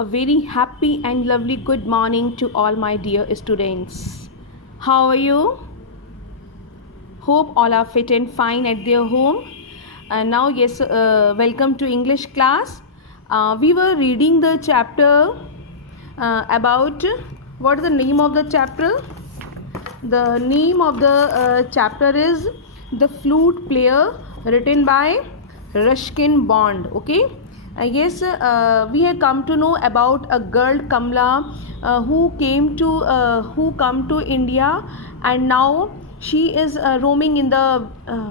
A very happy and lovely good morning to all my dear students. How are you? Hope all are fit and fine at their home. And now, yes, welcome to English class. We were reading the chapter about what is the name of the chapter? The name of the chapter is The Flute Player, written by Ruskin Bond. Okay. Yes, we have come to know about a girl Kamla who come to India, and now she is roaming in the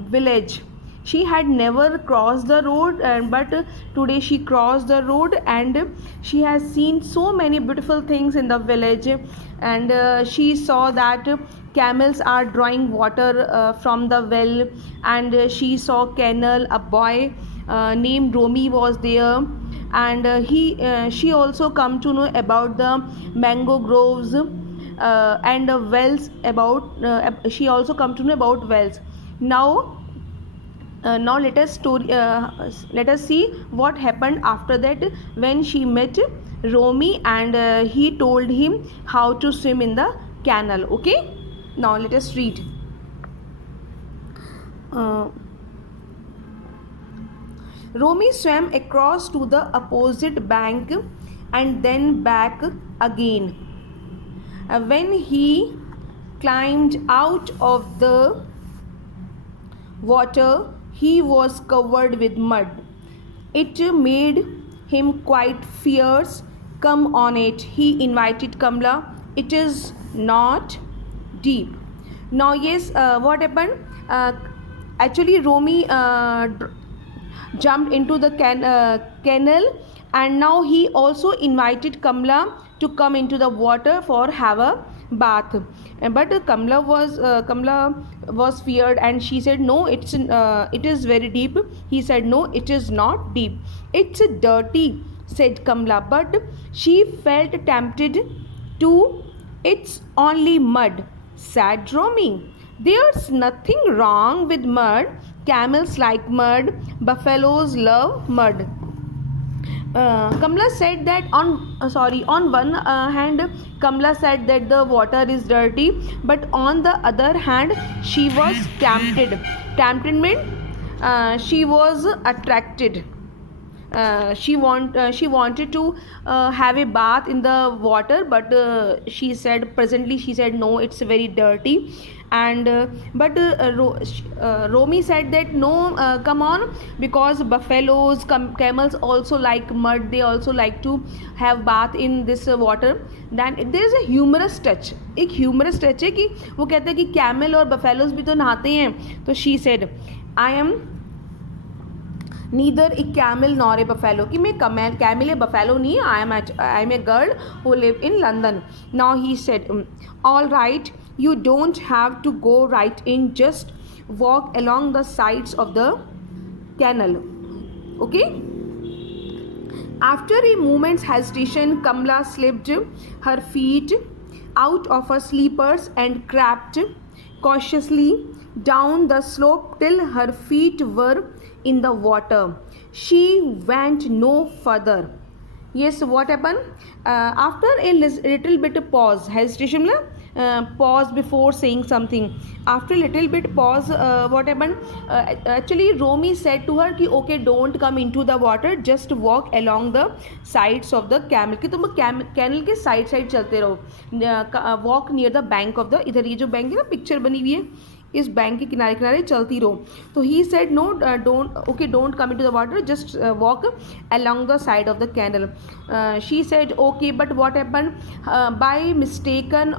village. She had never crossed the road, but today she crossed the road, and she has seen so many beautiful things in the village. And she saw that camels are drawing water from the well, and she saw Kennel, a boy named Romy was there, and she also come to know about the mango groves and wells. About she also come to know about wells. Now let us see what happened after that when she met Romy, and he told him how to swim in the canal. Okay, now let us read. Romy swam across to the opposite bank and then back again. When he climbed out of the water, he was covered with mud. It made him quite fierce. Come on it, he invited Kamla. It is not deep. Now, yes, what happened? Actually, Romy jumped into the canal, and now he also invited Kamla to come into the water for have a bath. But Kamla was feared, and she said no, it is very deep. He said no, it is not deep, it's dirty, said Kamla. But she felt tempted to. It's only mud, said Romy. There's nothing wrong with mud. Camels like mud, buffaloes love mud. Kamla said that on one hand, Kamla said that the water is dirty, but on the other hand, she was tempted. Tempted means she was attracted. She wanted to have a bath in the water, but she said no, it's very dirty. And Romy said that no, come on, because buffaloes, camels also like mud, they also like to have bath in this water. Then there is a humorous touch. एक humorous touch है कि वो कहते हैं कि camel और buffaloes भी तो नहाते हैं. तो she said, I am neither a camel nor a buffalo. कि मैं camel या buffalo नहीं, I am a girl who live in London. Now he said, all right, you don't have to go right in, just walk along the sides of the canal. Okay. After a moment's hesitation, Kamla slipped her feet out of her slippers and crept cautiously down the slope till her feet were in the water. She went no further. Yes, what happened? After a little bit pause, hesitation, pause before saying something. After a little bit pause, what happened? Actually, Romy said to her, कि okay, don't come into the water, just walk along the sides of the camel. कि तुम canal के side चलते रहो. Walk near the bank of the, इधर ये जो bank है ना, पिक्चर बनी हुई है, इस बैंक के किनारे किनारे चलती रहो. तो he said no, don't come into the water, just walk along the side of the canal. She said okay, but what happened? By mistaken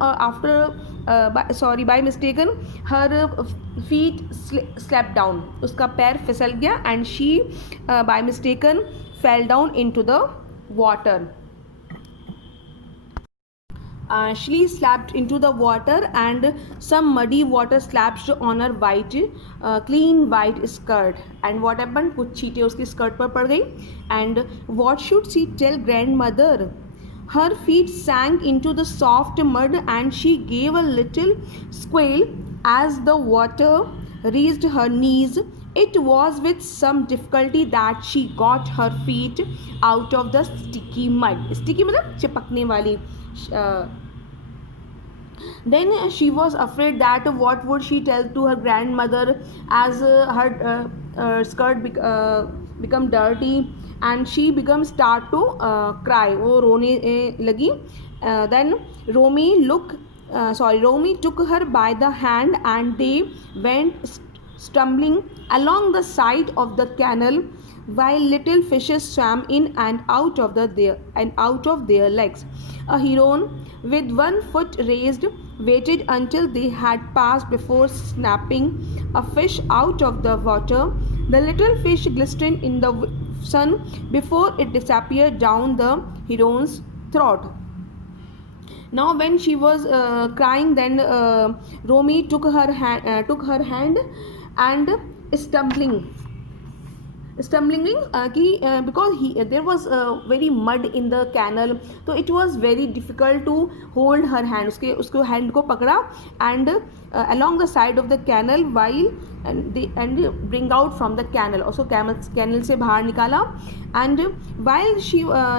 her feet slipped down. उसका पैर फिसल गया, and she by mistaken fell down into the water. She slapped into the water, and some muddy water splashed on her clean white skirt. And what happened? कुछ छींटे उसकी skirt पर पड़ गई. And what should she tell grandmother? Her feet sank into the soft mud, and she gave a little squeal as the water reached her knees. It was with some difficulty that she got her feet out of the sticky mud. Sticky मतलब चिपकने वाली. uh, then she was afraid that what would she tell to her grandmother as her skirt become dirty, and she become start to cry. वो रोने लगी. Then Romy took her by the hand and they went stumbling along the side of the canal while little fishes swam in and out of their legs. A heron with one foot raised waited until they had passed before snapping a fish out of the water. The little fish glistened in the sun before it disappeared down the heron's throat. Now when she was crying, then Romy took her hand and stumbling because there was very mud in the canal, so it was very difficult to hold her hand. उसके hand को पकड़ा and along the side of the canal while and bring out from the canal, also canal से बाहर निकाला. And while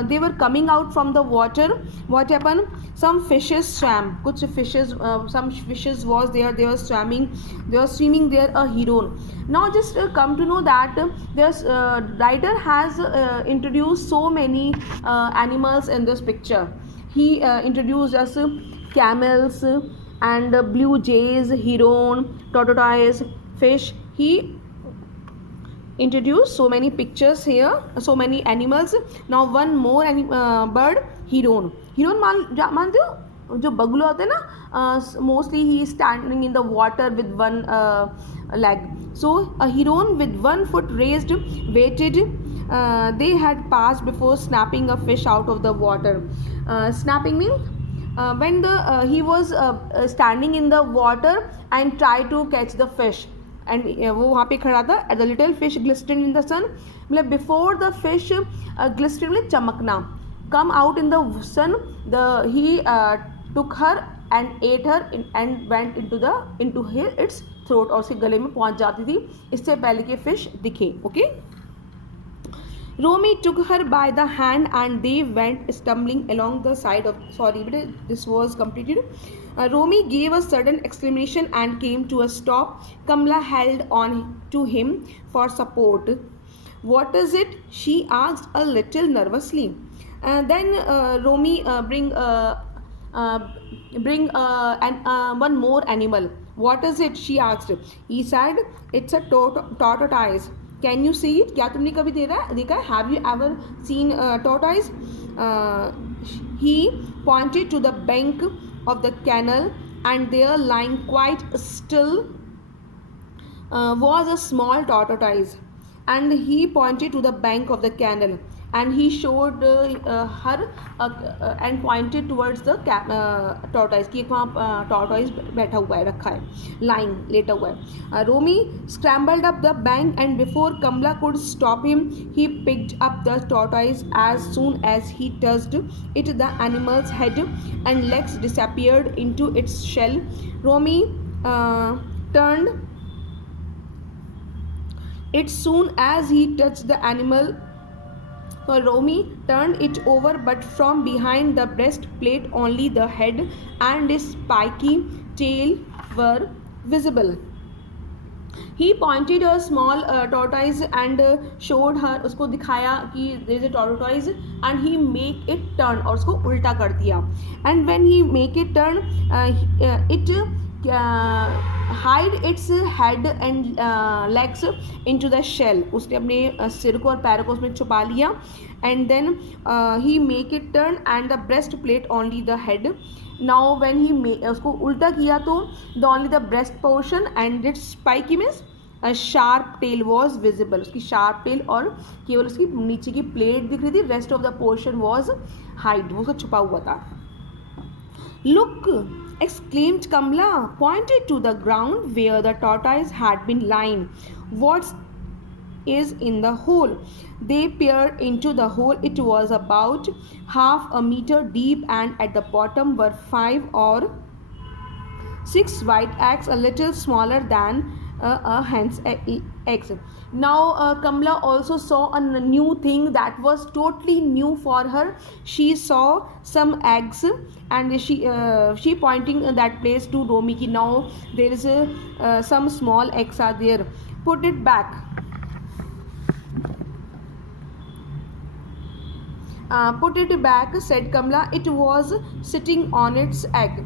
they were coming out from the water, what happened? Some fishes swam. Some fishes was there. They were swimming there. A heron. Now just come to know that this writer has introduced so many animals in this picture. He introduced us camels and blue jays, heron, tortoise, fish. He introduced so many pictures here, so many animals. Now one more bird, heron. मानते हो जो बगुला होते हैं ना, mostly he standing in the water with one leg. So a heron with one foot raised waited. They had passed before snapping a fish out of the water. Snapping means when he was standing in the water and tried to catch the fish. And वो वहाँ पे खड़ा था. The little fish glistened in the sun. मतलब before the fish glistened मतलब चमकना. Come out in the sun. He took her and ate her and went into its throat. और उसके गले में पहुँच जाती थी इससे पहले कि fish दिखे. Okay. Romy took her by the hand and they went stumbling along the side of. Sorry, but this was completed. Romy gave a sudden exclamation and came to a stop. Kamla held on to him for support. What is it? She asked a little nervously. Then Romy bring one more animal. What is it? She asked. He said, it's a tortoise. Can you see it? क्या तुमने कभी देखा है? Have you ever seen tortoise? He pointed to the bank of the canal, and there, lying quite still, was a small tortoise. And he pointed to the bank of the canal, and he showed her and pointed towards the tortoise कि वहाँ tortoise बैठा हुआ है, रखा है, lying, लेटा हुआ है. Romy scrambled up the bank, and before Kamla could stop him, he picked up the tortoise. As soon as he touched it, the animal's head and legs disappeared into its shell. Romy turned it soon as he touched the animal. Romy turned it over, but from behind the breastplate only the head and his spiky tail were visible. He pointed a small tortoise and showed her, उसको दिखाया कि there is a tortoise, and he make it turn, और उसको उल्टा कर दिया. And when he make it turn, it hide its head and legs into the shell. उसने अपने सिर को और पैरों को उसमें छुपा लिया. And then he make it turn and the breastplate only the head. Now when he उसको उल्टा किया तो the only the breast portion and its spiky means a sharp tail was visible. उसकी sharp tail और केवल उसकी नीचे की plate दिख रही थी. Rest of the portion was hide, वो उसका छुपा हुआ था. Look! exclaimed Kamla, pointed to the ground where the tortoise had been lying. What is in the hole? They peered into the hole. It was about half a meter deep, and at the bottom were 5 or 6 white eggs, a little smaller than a hen's eggs. Now Kamala also saw a new thing that was totally new for her. She saw some eggs, and she pointing that place to Romy ki now there is some small eggs are there. Put it back. Put it back, said Kamala. It was sitting on its egg.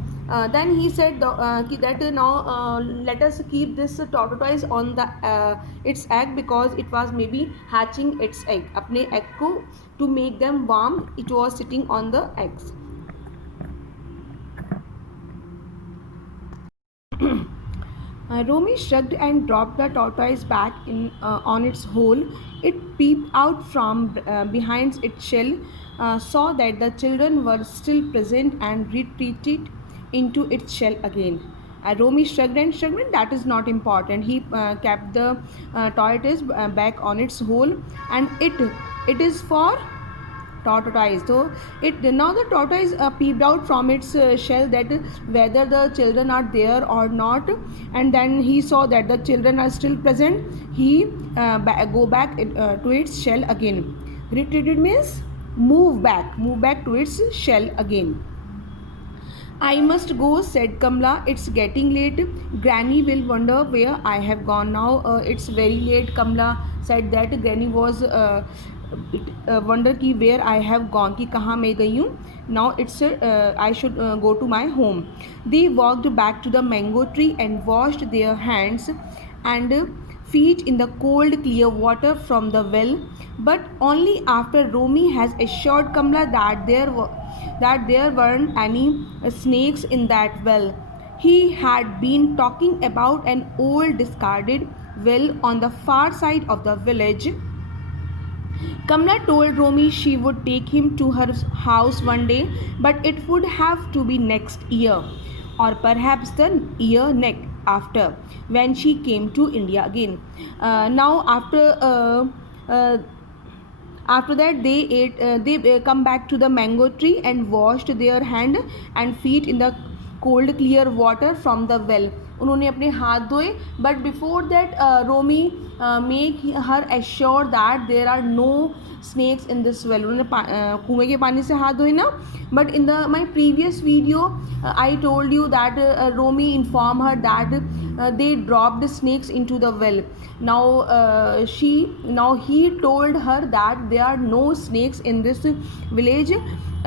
Then he said that now let us keep this tortoise on the its egg, because it was maybe hatching its egg. अपने egg को to make them warm, it was sitting on the eggs. Romy shrugged and dropped the tortoise back in on its hole. It peeped out from behind its shell, saw that the children were still present, and retreated into its shell again. Romy shrugged and shrugged, and that is not important. He kept the tortoise back on its hole, and it is for tortoise. So it now the tortoise peeped out from its shell that whether the children are there or not, and then he saw that the children are still present. He go back to its shell again. Retreated means move back to its shell again. I must go, said Kamala. It's getting late. Granny will wonder where I have gone. Now it's very late. Kamala said that Granny was wonder ki where I have gone, कि कहाँ मैं गई हूँ. Now it's I should go to my home. They walked back to the mango tree and washed their hands and feet in the cold clear water from the well, but only after Romy has assured Kamala that there weren't any snakes in that well. He had been talking about an old discarded well on the far side of the village. Kamala told Romy she would take him to her house one day, but it would have to be next year, or perhaps the year next after, when she came to India again. Now after that they come back to the mango tree and washed their hand and feet in the cold clear water from the well. उन्होंने अपने हाथ धोए, but before that Romi make her assure that there are no snakes in this well. उन्होंने कुएं के पानी से हाथ धोए ना, but in the my previous video I told you that Romi inform her that they dropped snakes into the well. Now he told her that there are no snakes in this village,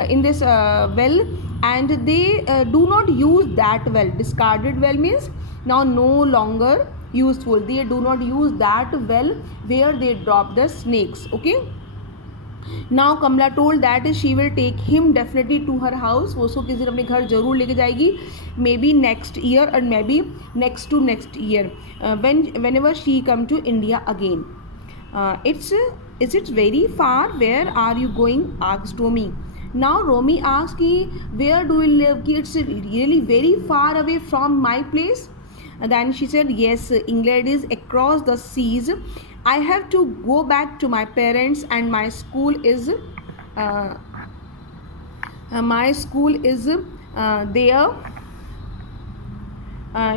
in this well, and they do not use that well. Discarded well means now no longer useful. They do not use that well where they drop the snakes. Okay. Now Kamala told that she will take him definitely to her house. वो उसको किसी दिन अपने घर जरूर लेके जाएगी. Maybe next year or maybe next to next year, whenever she come to India again. Is it very far? Where are you going? Asked Romy. Now Romy asked, where do you live? It's really very far away from my place. And then she said, yes, England is across the seas. I have to go back to my parents, and my school is there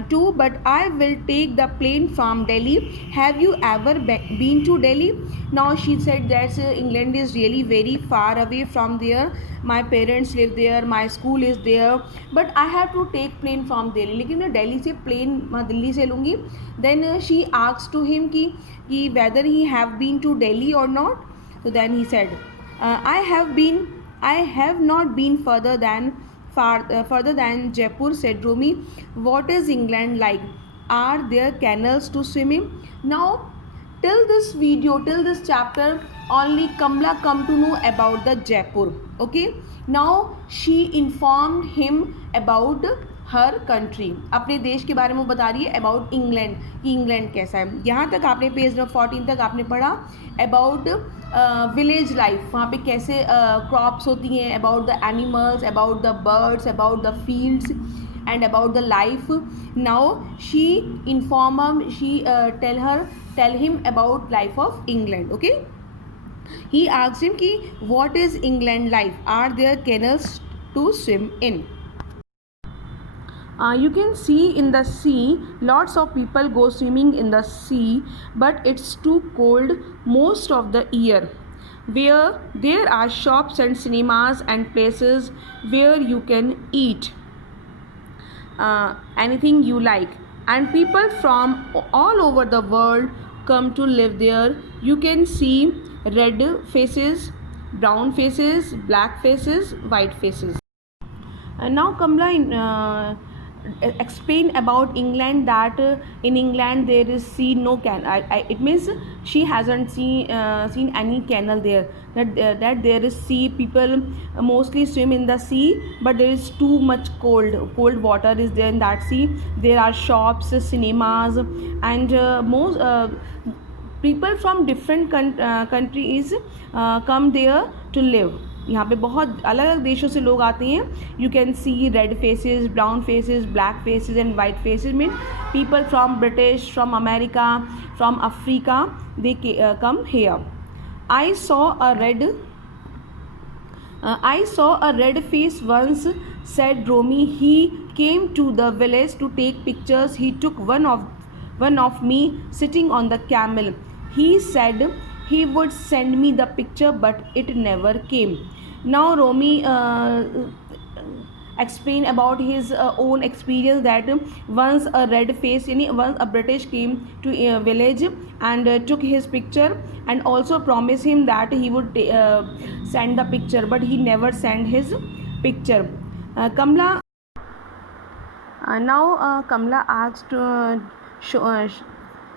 too, but I will take the plane from Delhi. Have you ever been to Delhi? Now she said that England is really very far away from there. My parents live there, my school is there, but I have to take plane from Delhi. लेकिन मैं दिल्ली से plane Delhi से लूँगी. Then she asked to him कि whether he have been to Delhi or not. So then he said, I have not been further than Jaipur, said Romy. What is England like? Are there canals to swim in? Now, till this video, till this chapter, only Kamala come to know about the Jaipur. Okay. Now she informed him about her country, अपने देश के बारे में बता रही है about England कि England कैसा है. यहाँ तक आपने पेज नंबर 14 तक आपने पढ़ा अबाउट विलेज लाइफ, वहाँ पे कैसे क्रॉप्स होती हैं, about the animals, about the birds, about the fields and about the life. Now she tell him about life of England. Okay. He asked him ki what is England life? Are there canals to swim in? You can see in the sea, lots of people go swimming in the sea, but it's too cold most of the year. Where there are shops and cinemas and places where you can eat anything you like, and people from all over the world come to live there. You can see red faces, brown faces, black faces, white faces. Now Kamla explain about England, that in England there is see no canal. It means she hasn't seen any canal there. That there is sea, people mostly swim in the sea, but there is too much cold water is there in that sea. There are shops, cinemas, and most people from different countries come there to live. यहाँ पे बहुत अलग अलग देशों से लोग आते हैं. You can see red faces, brown faces, black faces and white faces. Mean people from British, from America, from Africa, they come here. I saw a red face once, said Romy. He came to the village to take pictures. He took one of me sitting on the camel. He said he would send me the picture, but it never came. Now Romy explain about his own experience, that once a red face, once a British came to a village and took his picture, and also promised him that he would send the picture, but he never sent his picture. Kamla now Kamla asked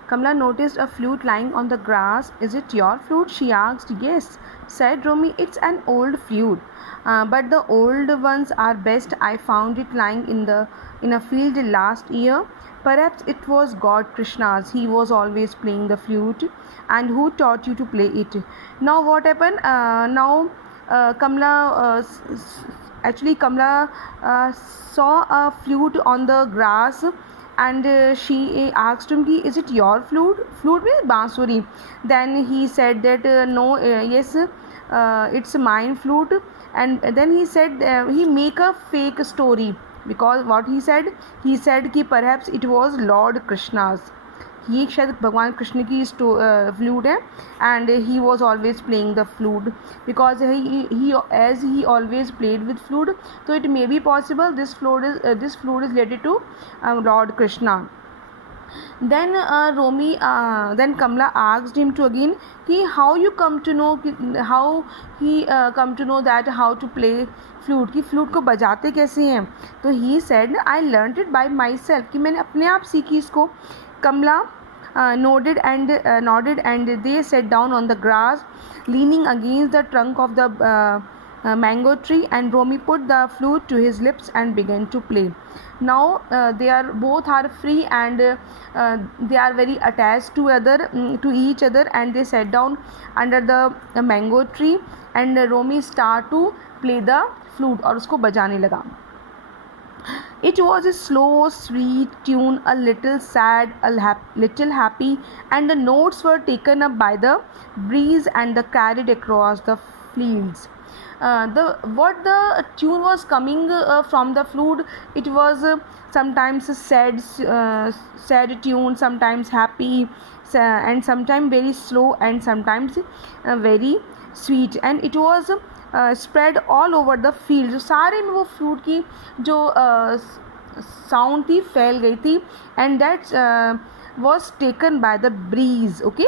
Kamla noticed a flute lying on the grass. Is it your flute? She asked. Yes, said Romy. It's an old flute, but the old ones are best. I found it lying in a field last year. Perhaps it was God Krishna's. He was always playing the flute. And who taught you to play it? Now what happened? Now Kamla Kamla saw a flute on the grass, and she asked him, is it your flute? Flute means bansuri. Then he said that no, yes, it's mine flute. And then he said he make a fake story, because what he said कि perhaps it was Lord Krishna's. ये शायद भगवान कृष्ण की flute है, and he was always playing the flute, because he always played with flute, so it may be possible this flute is related to Lord Krishna. Then then Kamla asked him to again कि how you come to know, how he come to know that how to play flute, कि flute को बजाते कैसे हैं. तो he said I learned it by myself, कि मैंने अपने आप सीखी इसको. Kamla nodded and they sat down on the grass, leaning against the trunk of the mango tree, and Romy put the flute to his lips and began to play. Now they are both are free, and they are very attached to each other, and they sat down under the mango tree, and Romy started to play the flute और उसको बजाने लगा. It was a slow, sweet tune, a little sad, little happy, and the notes were taken up by the breeze and carried across the fields. What the tune was coming from the flute, it was sometimes a sad tune, sometimes happy, and sometimes very slow, and sometimes very sweet, and it was spread all over the field. जो सारे में वो flute की जो sound थी फैल गई थी, and that was taken by the breeze. Okay,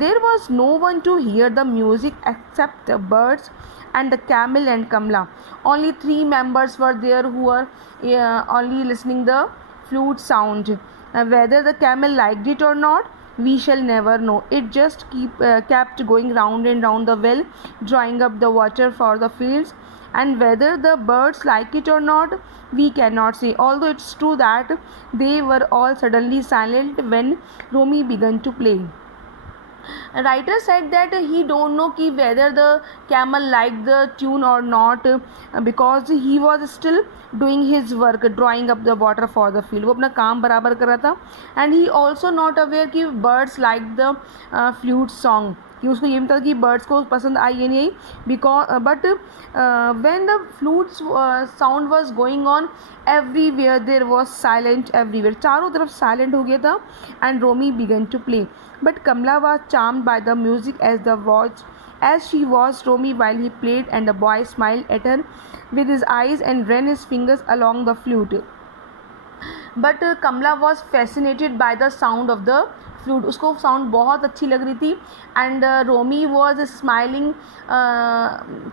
there was no one to hear the music except the birds and the camel and Kamla. Only 3 members were there who were only listening the flute sound. Whether the camel liked it or not, we shall never know. It just kept going round and round the well, drawing up the water for the fields. And whether the birds like it or not, we cannot say. Although it's true that they were all suddenly silent when Romy began to play. A writer said that he don't know कि whether the camel liked the tune or not, because he was still doing his work, drawing up the water for the field. वो अपना काम बराबर कर रहा था. And he also not aware कि birds liked the flute song. कि उसको ये भी था कि बर्ड्स को पसंद आई या नहीं आई, because but when the flute sound was going on everywhere there was silent everywhere, चारों तरफ साइलेंट हो गया था. And Romi began to play but Kamala was charmed by the music as she watched Romy while he played, and the boy smiled at her with his eyes and ran his fingers along the flute. But Kamla was fascinated by the sound of the flute. उसको sound बहुत अच्छी लग रही थी. And Romi was smiling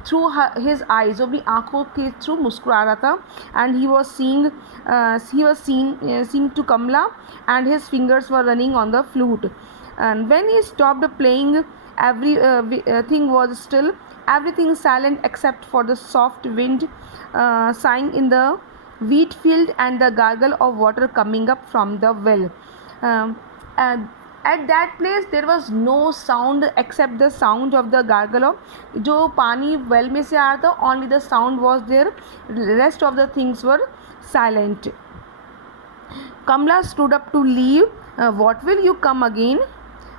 through his eyes, वो अपनी आँखों के थ्रू मुस्कुरा रहा था. And he was seeing to Kamala and his fingers were running on the flute. And when he stopped playing, everything was still, everything silent except for the soft wind sighing in the wheat field and the gargle of water coming up from the well. And at that place there was no sound except the sound of the gargle of जो पानी well में से आ रहा था. Only the sound was there, rest of the things were silent. Kamla stood up to leave. What will you come again?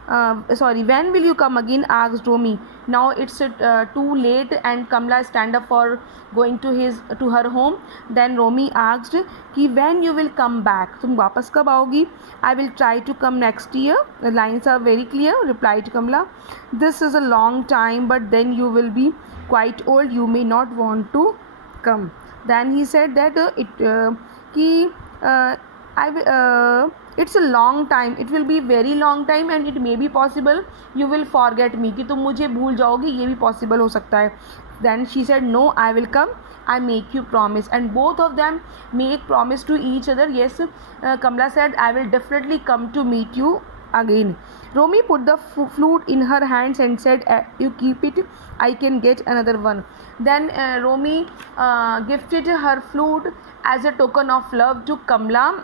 When will you come again? Asked Romy. Now it's too late, and Kamla stand up for going to her home. Then Romy asked कि when you will come back? तुम वापस कब आओगी? I will try to come next year. The lines are very clear, replied Kamla. This is a long time, but then you will be quite old. You may not want to come. Then he said that it's a long time, it will be very long time, and it may be possible you will forget me, कि तुम मुझे भूल जाओगी, ये भी possible हो सकता है. Then she said, no, I will come, I make you promise. And both of them make promise to each other. Yes, Kamla said, I will definitely come to meet you again. Romy put the flute in her hands and said, you keep it, I can get another one. Then Romy gifted her flute as a token of love to Kamla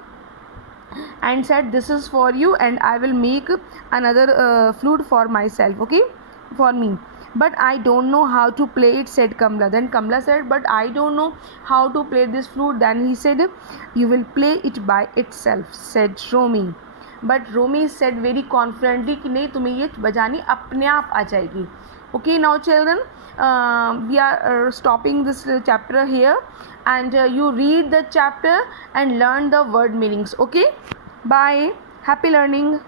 and said, this is for you, and I will make another flute for myself, okay, for me, but I don't know how to play it, said Kamla. Then Kamla said, but I don't know how to play this flute. Then he said, you will play it by itself, said Romy. But Romy said very confidently कि नहीं, तुम्हें ये बजानी अपने आप आ जाएगी. Okay, now children, we are stopping this chapter here, and you read the chapter and learn the word meanings. Okay, bye, happy learning.